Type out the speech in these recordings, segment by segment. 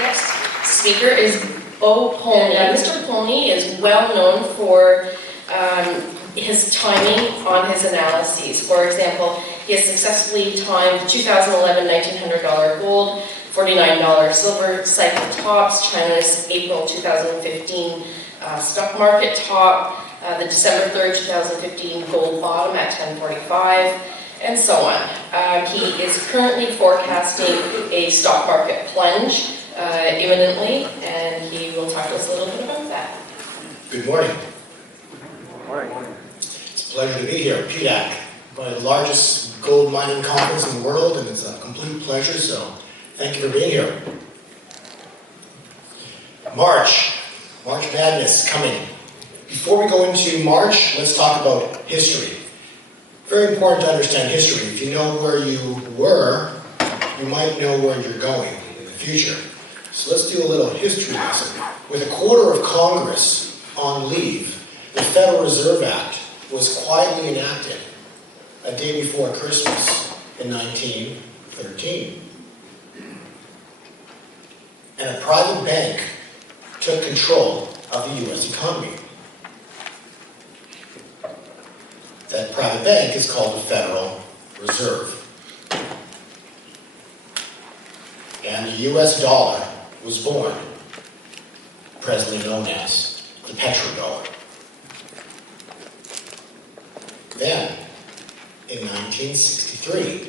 next speaker is Polny. Mr. Polny is well known for his timing on his analyses. For example, he has successfully timed 2011 $1,900 gold, $49 silver cycle tops, China's April 2015 stock market top, the December 3rd, 2015 gold bottom at 1045, and so on. He is currently forecasting a stock market plunge imminently, and he will talk to us a little bit about that. Good morning. Good morning. It's a pleasure to be here. PDAC, probably the largest gold mining conference in the world, and it's a complete pleasure, so thank you for being here. March Madness coming. Before we go into March, let's talk about history. Very important to understand history. If you know where you were, you might know where you're going in the future. So let's do a little history lesson. With a quarter of Congress on leave, the Federal Reserve Act was quietly enacted a day before Christmas in 1913. And a private bank took control of the U.S. economy. That private bank is called the Federal Reserve. And the U.S. dollar was born, presently known as the Petrodollar. Then, in 1963,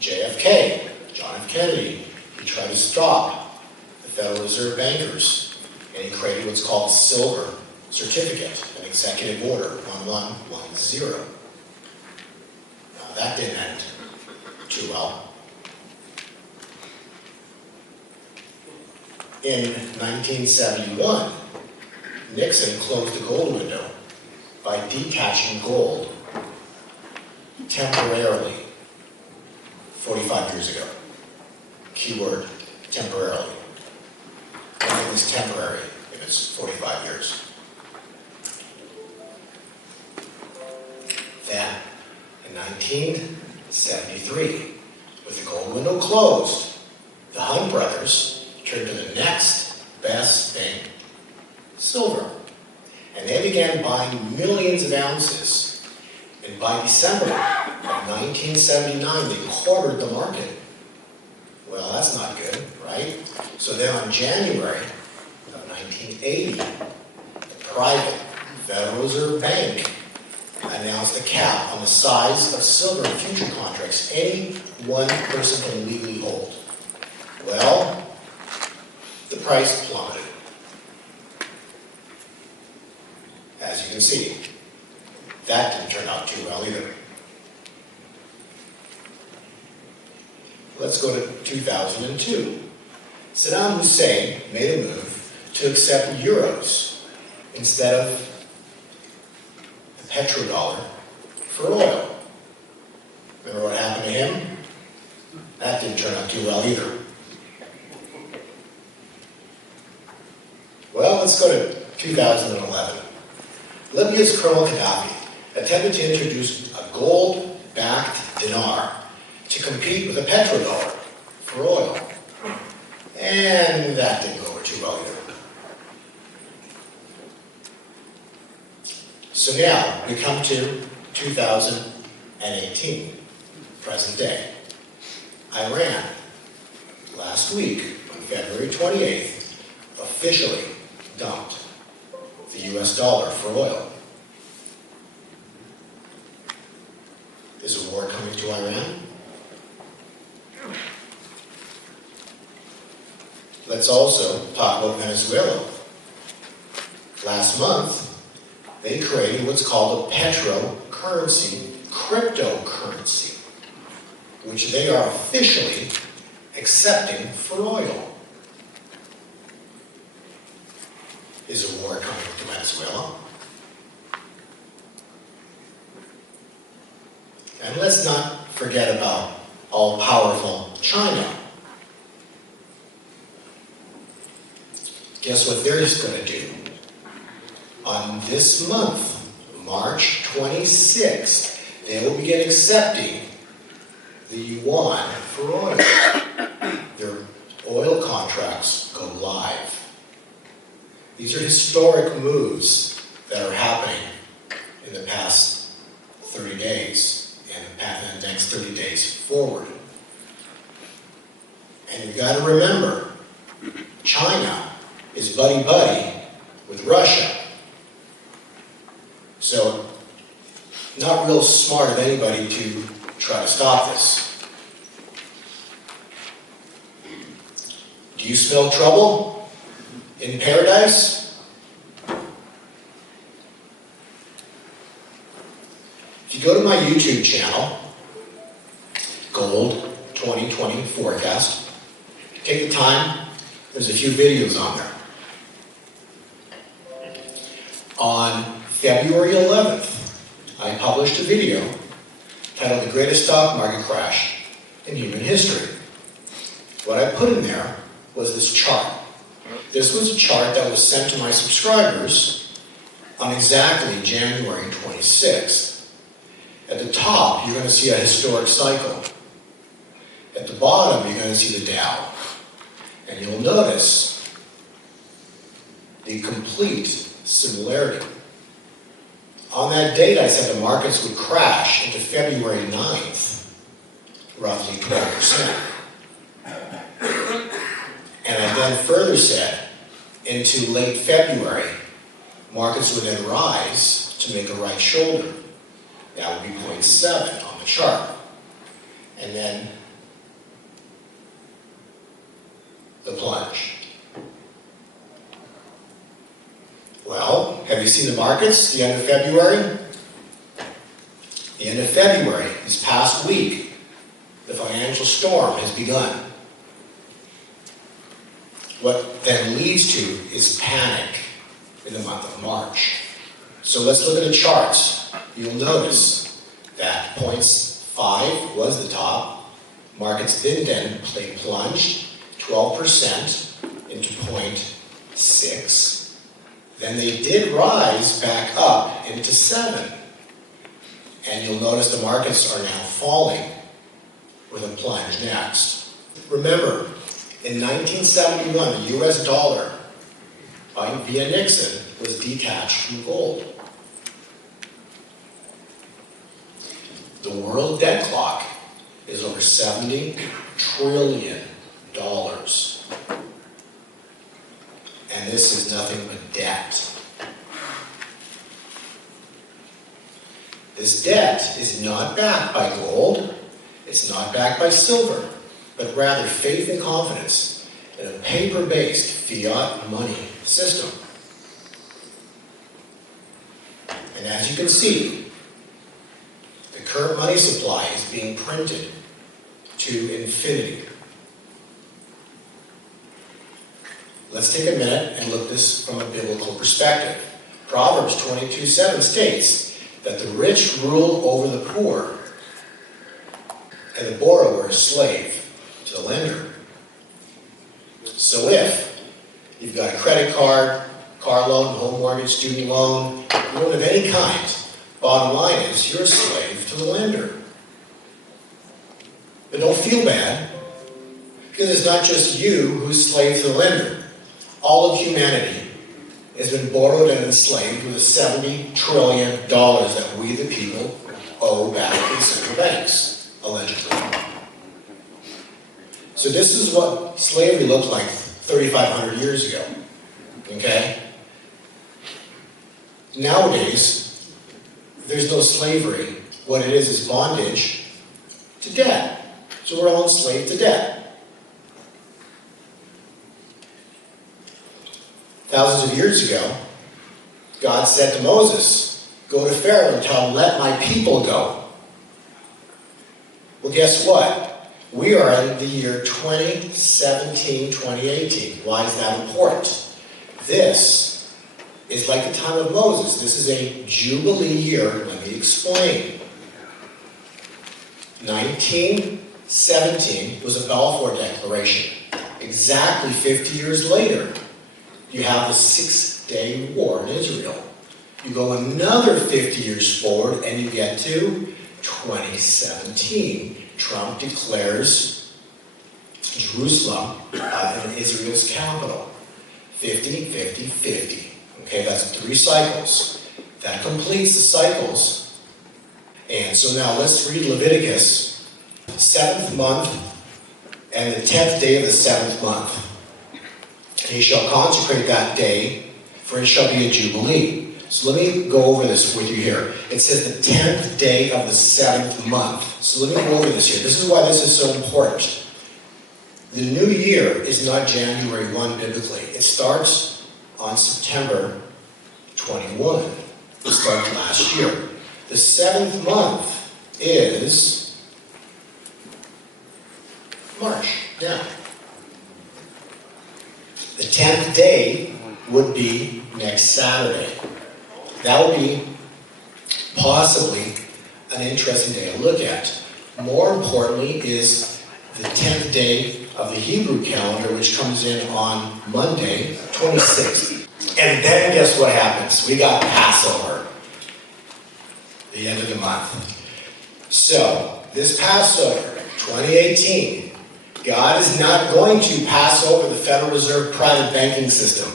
JFK, John F. Kennedy, he tried to stop the Federal Reserve bankers, and he created what's called the Silver Certificate, an executive order 1110. Now that didn't end too well. In 1971, Nixon closed the gold window by detaching gold temporarily 45 years ago. Keyword, temporarily. Everything's temporary if it's 45 years. Then, in 1973, with the gold window closed, the Hunt brothers turned to the next best thing, silver. And they began buying millions of ounces. And by December of 1979, they quartered the market. Well, that's not good, right? So then on January of 1980, the private Federal Reserve Bank announced a cap on the size of silver in future contracts any one person can legally hold. Well, the price plummeted. As you can see, that didn't turn out too well either. Let's go to 2002. Saddam Hussein made a move to accept euros instead of the petrodollar for oil. Remember what happened to him? That didn't turn out too well either. Well, let's go to 2011. Libya's Colonel Gaddafi attempted to introduce a gold-backed dinar to compete with a petrodollar for oil. And that didn't go over too well either. So now we come to 2018, present day. Iran, last week, on February 28th, officially dumped the US dollar for oil. Is a war coming to Iran? Let's also talk about Venezuela. Last month, they created what's called a petrocurrency, cryptocurrency, which they are officially accepting for oil. Is a war coming to Venezuela? And let's not forget about all-powerful China. Guess what they're going to do? On this month, March 26th, they will begin accepting the yuan for oil. Their oil contracts These are historic moves that are happening in the past 30 days and the next 30 days forward. And you've got to remember, China is buddy-buddy with Russia. So, not real smart of anybody to try to stop this. Do you smell trouble in paradise? If you go to my YouTube channel, Gold 2020 Forecast, take the time, there's a few videos on there. On February 11th, I published a video titled The Greatest Stock Market Crash in Human History. What I put in there was this chart. This was a chart that was sent to my subscribers on exactly January 26th. At the top, you're going to see a historic cycle. At the bottom, you're going to see the Dow. And you'll notice the complete similarity. On that date, I said the markets would crash into February 9th, roughly 12%. And I then further said, into late February, markets would then rise to make a right shoulder. That would be 0.7 on the chart. And then the plunge. Well, have you seen the markets, the end of February? The end of February, this past week, the financial storm has begun. What then leads to is panic in the month of March. So let's look at the charts. You'll notice that 0.5 was the top. Markets did then plunged 12% into 0.6. Then they did rise back up into 7. And you'll notice the markets are now falling with a plunge next. Remember, in 1971, the US dollar via Nixon was detached from gold. The world debt clock is over $70 trillion. And this is nothing but debt. This debt is not backed by gold, it's not backed by silver, but rather faith and confidence in a paper-based fiat money system. And as you can see, the current money supply is being printed to infinity. Let's take a minute and look at this from a biblical perspective. Proverbs 22:7 states that the rich rule over the poor and the borrower is slave to the lender. So if you've got a credit card, car loan, home mortgage, student loan, loan of any kind, bottom line is you're a slave to the lender. But don't feel bad, because it's not just you who's slave to the lender. All of humanity has been borrowed and enslaved with the $70 trillion that we, the people, owe back to the central banks, allegedly. So this is what slavery looked like 3,500 years ago, okay? Nowadays, there's no slavery. What it is bondage to debt. So we're all enslaved to debt. Thousands of years ago, God said to Moses, go to Pharaoh and tell him, let my people go. Well, guess what? We are in the year 2017, 2018. Why is that important? This is like the time of Moses. This is a jubilee year. Let me explain. 1917 was a Balfour Declaration. Exactly 50 years later, you have the 6-Day War in Israel. You go another 50 years forward and you get to 2017. Trump declares Jerusalem Israel's capital. 50, 50, 50. Okay, that's 3 cycles. That completes the cycles. And so now let's read Leviticus, 7th month and the 10th day of the 7th month. And he shall consecrate that day, for it shall be a jubilee. So let me go over this with you here. It says the 10th day of the 7th month. So let me go over this here. This is why this is so important. The new year is not January 1 biblically. It starts on September 21. It started last year. The 7th month is March. Now, the 10th day would be next Saturday. That would be possibly an interesting day to look at. More importantly is the 10th day of the Hebrew calendar, which comes in on Monday, 26th. And then guess what happens? We got Passover, the end of the month. So, this Passover, 2018, God is not going to pass over the Federal Reserve private banking system.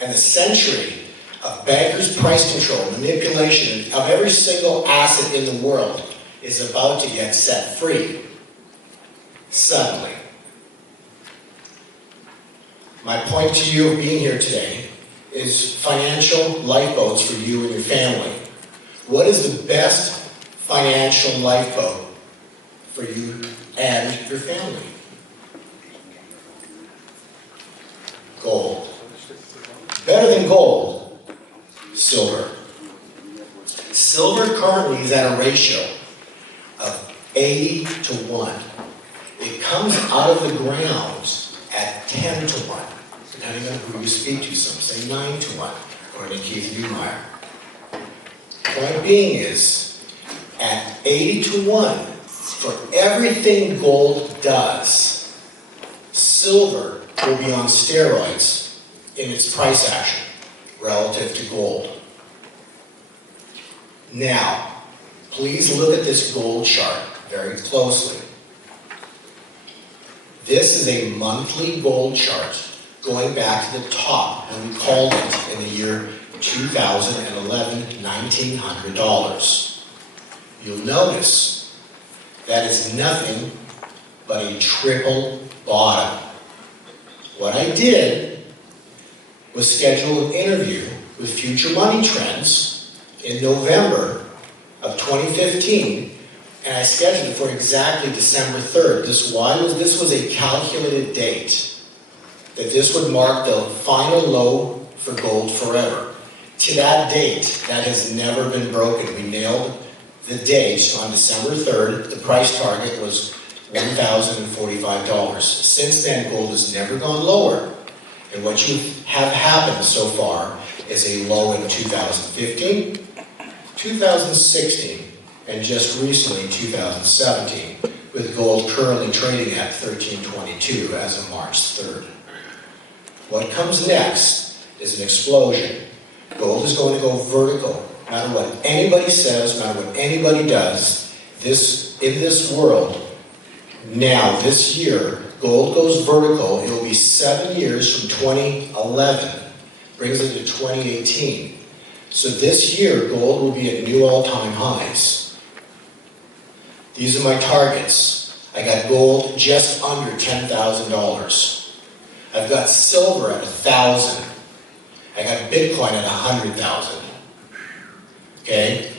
And the century of bankers' price control, manipulation of every single asset in the world is about to get set free. Suddenly. My point to you of being here today is financial lifeboats for you and your family. What is the best financial lifeboat for you and your family? Gold. Better than gold, silver. Silver currently is at a ratio of 80 to 1. It comes out of the ground at 10 to 1, depending on who you speak to. Some say 9 to 1, according to Keith Neumeyer. Point being is, at 80 to 1, for everything gold does, silver will be on steroids in its price action relative to gold. Now, please look at this gold chart very closely. This is a monthly gold chart going back to the top when we called it in the year 2011, $1,900. You'll notice that is nothing but a triple bottom. What I did was schedule an interview with Future Money Trends in November of 2015, and I scheduled it for exactly December 3rd. This was a calculated date, that this would mark the final low for gold forever. To that date, that has never been broken. We nailed the date on December 3rd. The price target was $1,045. Since then, gold has never gone lower. And what you have happened so far is a low in 2015, 2016, and just recently 2017, with gold currently trading at $1,322 as of March 3rd. What comes next is an explosion. Gold is going to go vertical. No matter what anybody says, no matter what anybody does, in this world, now, this year, gold goes vertical. It will be 7 years from 2011, brings it to 2018. So this year, gold will be at new all-time highs. These are my targets. I got gold just under $10,000. I've got silver at 1,000. I got Bitcoin at 100,000. Okay?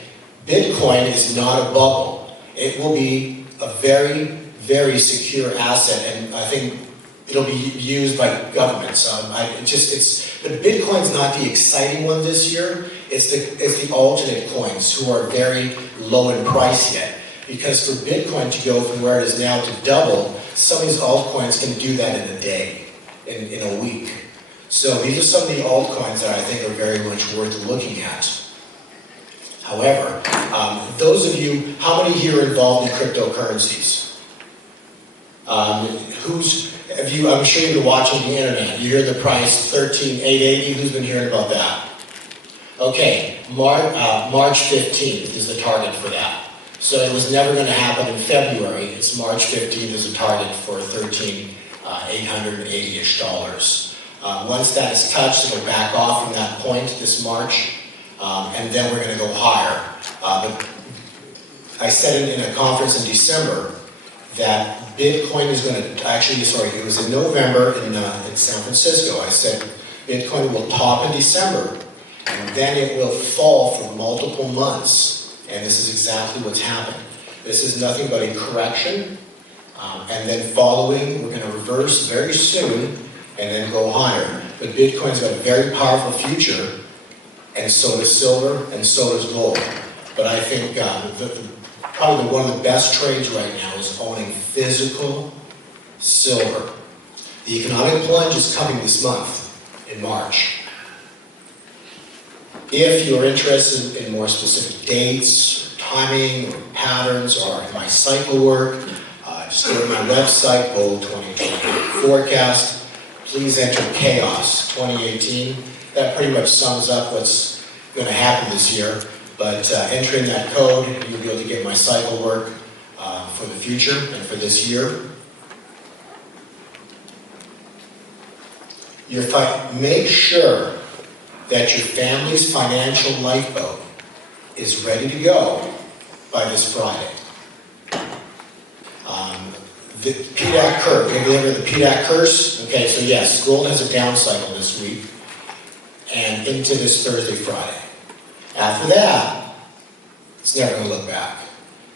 Bitcoin is not a bubble. It will be a very, very secure asset, and I think it'll be used by governments. But Bitcoin's not the exciting one this year. It's the alternate coins who are very low in price yet. Because for Bitcoin to go from where it is now to double, some of these altcoins can do that in a day, in a week. So these are some of the altcoins that I think are very much worth looking at. However, those of you, how many here are involved in cryptocurrencies? I'm sure you've been watching the internet. You hear the price, 13,880. Who's been hearing about that? Okay, March 15th is the target for that. So it was never going to happen in February. It's March 15th is a target for 13,880. $880-ish. Once that is touched, it'll back off from that point this March, and then we're going to go higher. But I said in a conference in December that Bitcoin is going to, actually, sorry, it was in November in San Francisco. I said Bitcoin will top in December, and then it will fall for multiple months. And this is exactly what's happened. This is nothing but a correction, and then following, we're going to reverse very soon, and then go higher. But Bitcoin's got a very powerful future, and so does silver, and so does gold. But I think probably one of the best trades right now is owning physical silver. The economic plunge is coming this month, in March. If you're interested in more specific dates, or timing, or patterns, or my cycle work, just go to my website, Gold 2020 Forecast. Please enter CHAOS 2018. That pretty much sums up what's going to happen this year. But entering that code, you'll be able to get my cycle work for the future and for this year. Make sure that your family's financial lifeboat is ready to go by this Friday. The PDAC curve, have you ever heard of the PDAC curse? Okay, so yes, gold has a down cycle this week and into this Thursday, Friday. After that, it's never going to look back.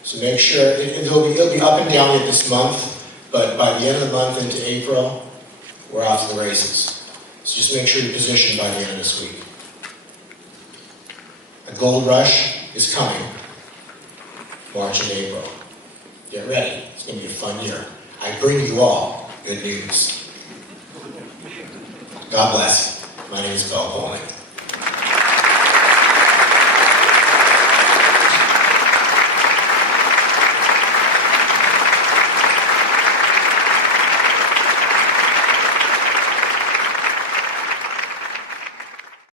So make sure, it'll be up and down yet this month, but by the end of the month into April, we're off to the races. So just make sure you're positioned by the end of this week. A gold rush is coming, March and April. Get ready, it's going to be a fun year. I bring you all good news. God bless you. My name is Polny.